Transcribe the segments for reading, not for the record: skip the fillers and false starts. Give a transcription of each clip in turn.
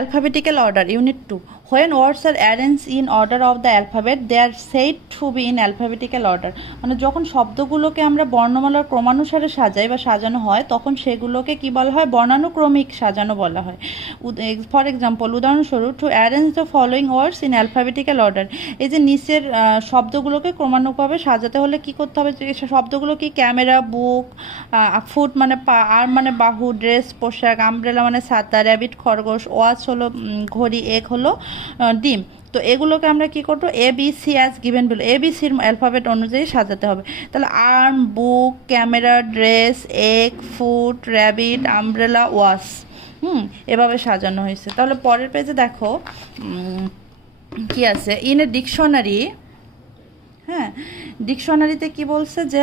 alphabetical order. Unit 2. When words are arranged in order of the alphabet, they are said to be in alphabetical order. মানে যখন শব্দগুলোকে আমরা বর্ণমালার ক্রমানুসারে সাজাই বা সাজানো হয় তখন সেগুলোকে কি বলা হয়, বর্ণানুক্রমিক সাজানো বলা হয়। ফর এক্সাম্পল, উদাহরণস্বরূপ, to arrange the following words in alphabetical order. এই যে নিচের শব্দগুলোকে ক্রমানুক্রমে সাজাতে হলে কি করতে হবে, শব্দগুলো কি, ক্যামেরা, বুক, ফুট মানে পা, আর মানে বাহু, ড্রেস পোশাক, আমব্রেলা মানে ছাতা, র্যাবিট খরগোশ, ওয়াচ হলো ঘড়ি, এগ হলো ডিম। তো এগুলোকে আমরা কি করবো, A B C as given below, A B সির অ্যালফাবেট অনুযায়ী সাজাতে হবে। তাহলে arm, book, camera, dress, egg, foot, rabbit, umbrella, watch, এভাবে সাজানো হয়েছে। তাহলে পরের পেজে দেখো কি আছে, ইন এ ডিকশনারি। হ্যাঁ, ডিকশনারিতে কি বলছে যে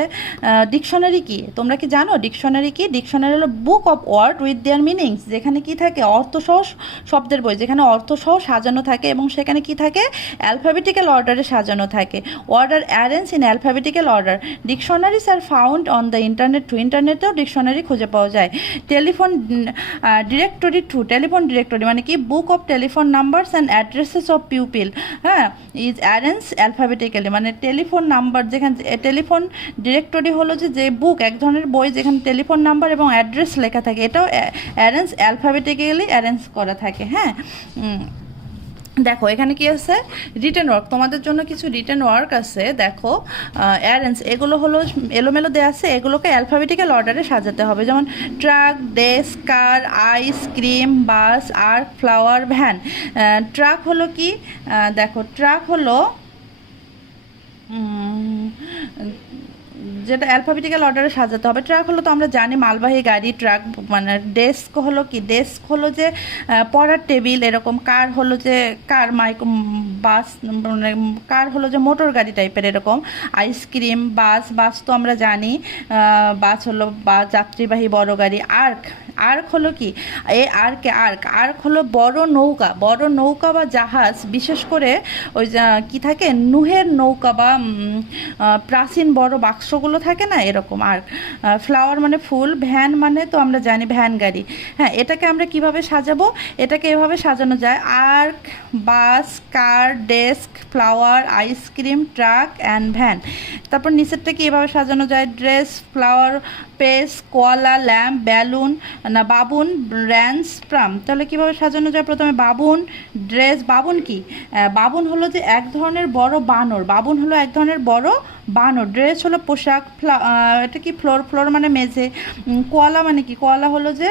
ডিকশনারি কি, তোমরা কি জানো ডিকশনারি কি? ডিকশনারি হলো book of word with their meanings, যেখানে কি থাকে, অর্থসহ শব্দের বই, যেখানে অর্থসহ সাজানো থাকে এবং সেখানে কি থাকে, অ্যালফাবেটিক্যাল অর্ডারে সাজানো থাকে। Order arrange in alphabetical order. Dictionaries are found on the internet too, ইন্টারনেটেও ডিকশনারি খুঁজে পাওয়া যায়। Telephone directory too, telephone directory মানে কি, book of telephone numbers and addresses of pupil, হ্যাঁ, ইজ অ্যারেঞ্জ অ্যালফাবেটিক্যালি, মানে টেলিফোন নাম্বার, যেখানে telephone directory হলো যে বুক, এক ধরনের বই যেখানে টেলিফোন নাম্বার এবং অ্যাড্রেস লেখা থাকে, এটাও অ্যারেঞ্জ অ্যালফাবেটিক্যালি অ্যারেঞ্জ করা থাকে। হ্যাঁ, দেখো এখানে কি আছে, রিটেন ওয়ার্ক, তোমাদের জন্য কিছু রিটেন ওয়ার্ক আছে। দেখো অ্যারেঞ্জ, এগুলো হলো এলোমেলো দেওয়া আছে, এগুলোকে অ্যালফাবেটিক্যাল অর্ডারে সাজাতে হবে। যেমন ট্রাক, ডেস্ক, কার, আইসক্রিম, বাস, আর্ক, ফ্লাওয়ার, ভ্যান। ট্রাক হলো কি, দেখো ট্রাক হলো যেটা অ্যালফাবেটিক্যাল অর্ডারে সাজাতে হবে। ট্রাক হলো তো আমরা জানি মালবাহী গাড়ি, ট্রাক মানে। ডেস্ক হলো কি, ডেস্ক হলো যে পড়ার টেবিল এরকম। কার হলো যে কার, বাস মানে কার হলো যে মোটর গাড়ি টাইপের এরকম। আইসক্রিম, বাস, বাস তো আমরা জানি, বাস হলো বা যাত্রীবাহী বড় গাড়ি। আর্ক, আর্ক হলো কি, আর্ক, আর্ক হলো বড় নৌকা, বড় নৌকা বা জাহাজ, বিশেষ করে ওই কি থাকে, নুহের নৌকা বা প্রাচীন বড় বাক্সগুলো থাকে না, এরকম আর্ক। ফ্লাওয়ার মানে ফুল। ভ্যান মানে তো আমরা জানি ভ্যান গাড়ি। হ্যাঁ, এটাকে আমরা কিভাবে সাজাবো, এটাকে এভাবে সাজানো যায়, ark, bus, car, desk, flower, ice cream, truck and van. তারপর নিচেরটা কি এভাবে সাজানো যায়, dress, flower, pace, koala, lamp, balloon না বাবুন, র্যান্স, প্রাম। তাহলে কীভাবে সাজানো যায়, প্রথমে বাবুন, ড্রেস। বাবুন কি, বাবুন হলো যে এক ধরনের বড় বানর, বাবুন হলো এক ধরনের বড় বানর। ড্রেস হলো পোশাক, এটা কি, ফ্লোর, ফ্লোর মানে মেঝে। কোয়ালা মানে কি, কোয়ালা হলো যে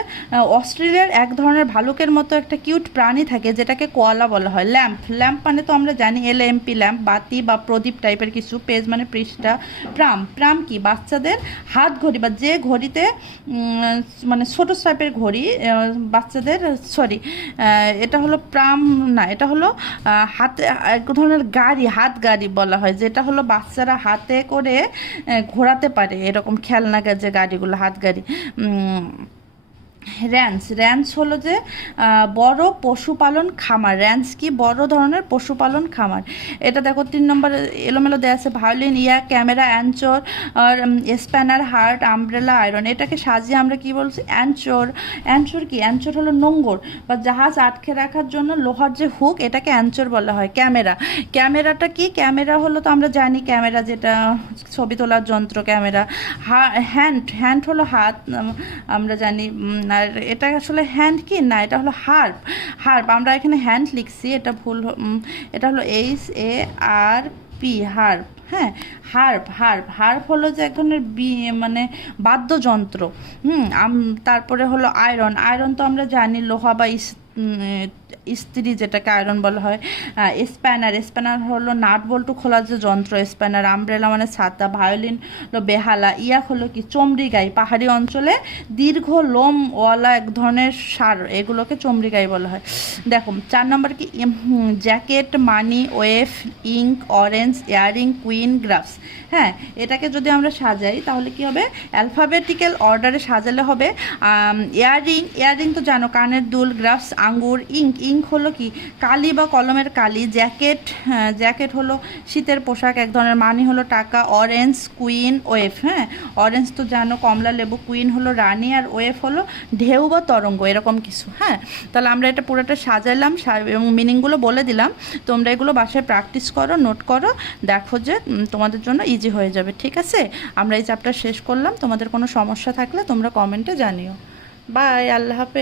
অস্ট্রেলিয়ার এক ধরনের ভালুকের মতো একটা কিউট প্রাণী থাকে যেটাকে কোয়ালা বলা হয়। ল্যাম্প, ল্যাম্প মানে তো আমরা জানি LAMP ল্যাম্প, বাতি বা প্রদীপ টাইপের কিছু। পেজ মানে পৃষ্ঠা। প্রাম, প্রাম কি, বাচ্চাদের হাত ঘড়ি বা যে ঘড়িতে মানে ছোট টাইপের ঘড়ি বাচ্চাদের, সরি এটা হলো প্রাম না, এটা হলো হাতে এক ধরনের গাড়ি, হাত গাড়ি বলা হয়, যেটা হলো বাচ্চারা হাতে করে ঘোরাতে পারে, এরকম খেলনা যে গাড়িগুলো, হাত গাড়ি। র্যাঞ্চ, র্যাঞ্চ হলো যে বড় পশুপালন খামার। র্যাঞ্চ কি, বড় ধরনের পশুপালন খামার। এটা দেখো 3 নম্বর এলোমেলো দেওয়া আছে, ভায়োলিন, ইয়া, ক্যামেরা, অ্যানচোর, আর স্প্যানার, হার্ট, আমব্রেলা, আয়রন। এটাকে সাজিয়ে আমরা কি বলছি, অ্যানচোর। অ্যানচোর কি, অ্যানচোর হলো নোঙর বা জাহাজ আটকে রাখার জন্য লোহার যে হুক, এটাকে অ্যানচোর বলা হয়। ক্যামেরা, ক্যামেরাটা কি, ক্যামেরা হলো তো আমরা জানি ক্যামেরা যেটা ছবি তোলার যন্ত্র, ক্যামেরা। হ্যান্ড, হ্যান্ড হলো হাত, আমরা জানি। আর এটা আসলে হ্যান্ড কি না, এটা হলো হার্প। হার্প, আমরা এখানে হ্যান্ড লিখছি, এটা ভুল, এটা হলো HARP, হার্প। হ্যাঁ, হার্প, হার্প, হার্প হলো যে এক ধরনের মানে বাদ্যযন্ত্র। তারপরে হলো আয়রন, আয়রন তো আমরা জানি লোহা বা ইস্ত্রি, যেটাকে আয়রন বলা হয়। স্প্যানার, স্প্যানার হলো নাট বল্টু খোলার যে যন্ত্র, স্প্যানার। আমব্রেলা মানে ছাতা। ভায়োলিন হলো বেহালা। ইয়াক হলো কি, চমড়ি গাই, পাহাড়ি অঞ্চলে দীর্ঘ লোমওয়ালা এক ধরনের সার, এগুলোকে চমড়ি গাই বলা হয়। দেখো 4 নম্বর কি, জ্যাকেট, মানি, ওয়েফ, ink, orange, earring, queen, graphs. হ্যাঁ, এটাকে যদি আমরা সাজাই তাহলে কি হবে, অ্যালফাবেটিক্যাল অর্ডারে সাজালে হবে। ইয়ারিং, ইয়ারিং তো জানো কানের দুল। গ্রাফস আঙ্গুর, ইঙ্ক, ইঙ্ক হলো কি কালি বা কলমের কালি, জ্যাকেট, জ্যাকেট হলো শীতের পোশাক এক ধরনের, মানি হলো টাকা, অরেঞ্জ, কুইন, ওয়েভ। হ্যাঁ, অরেঞ্জ তো জানো কমলা লেবু, কুইন হলো রানী, আর ওয়েভ হলো ঢেউ বা তরঙ্গ, এরকম কিছু। হ্যাঁ, তাহলে আমরা এটা পুরোটা সাজালাম এবং মিনিংগুলো বলে দিলাম। তোমরা এগুলো বাসায় প্র্যাকটিস করো, নোট করো, দেখো যে তোমাদের জন্য ইজি হয়ে যাবে। ঠিক আছে, আমরা এই চ্যাপ্টার শেষ করলাম। তোমাদের কোনো সমস্যা থাকলে তোমরা কমেন্টে জানিও। বাই, আল্লাহ হাফেজ।